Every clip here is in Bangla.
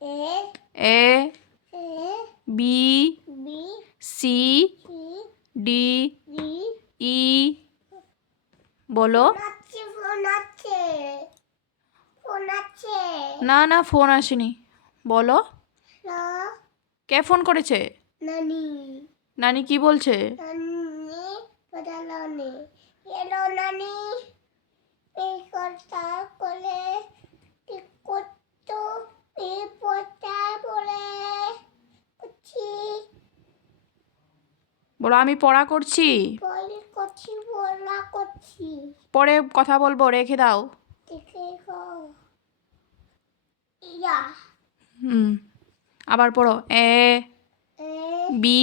A B C D E বলো। না না ফোন আসেনি, বলো। কে ফোন করেছে? নানি। নানি কি বলছে? নানি বদলানি এলো নানি এই কথা করে ঠিক করতো এই পড়া পড়ে করছি বলো আমি পড়া করছি। পড়ি করছি পড়া করছি পরে কথা বলবো, রেখে দাও। দেখে গো ইয়া আবার পড়ো। এ এ বি।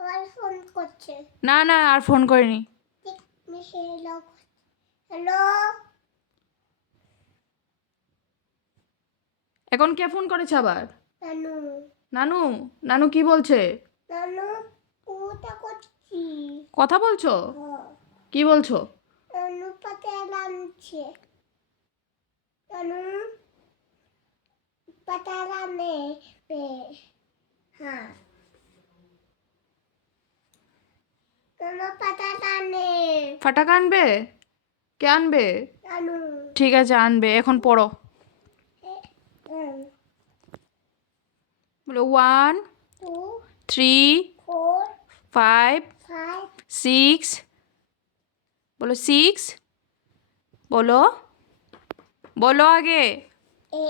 আবার ফোন করছে। না না আর ফোন করিনি। ঠিক মিশে এলো। হ্যালো এখন কে ফোন করেছে আবার? নানু। নানু। নানু কি বলছে? নানু পুটা করছি। কথা বলছো? কি বলছো? নানু পাতে রাঁধছে। নানু পাতা রাঁধে হ্যাঁ নানু পাতা রাঁধে। ফাটাক আনবে? কে আনবে? নানু ঠিক আছে আনবে, এখন পড়ো। বলো 1 2 3 4 5 5 6 বলো 6 বলো, বলো আগে। এ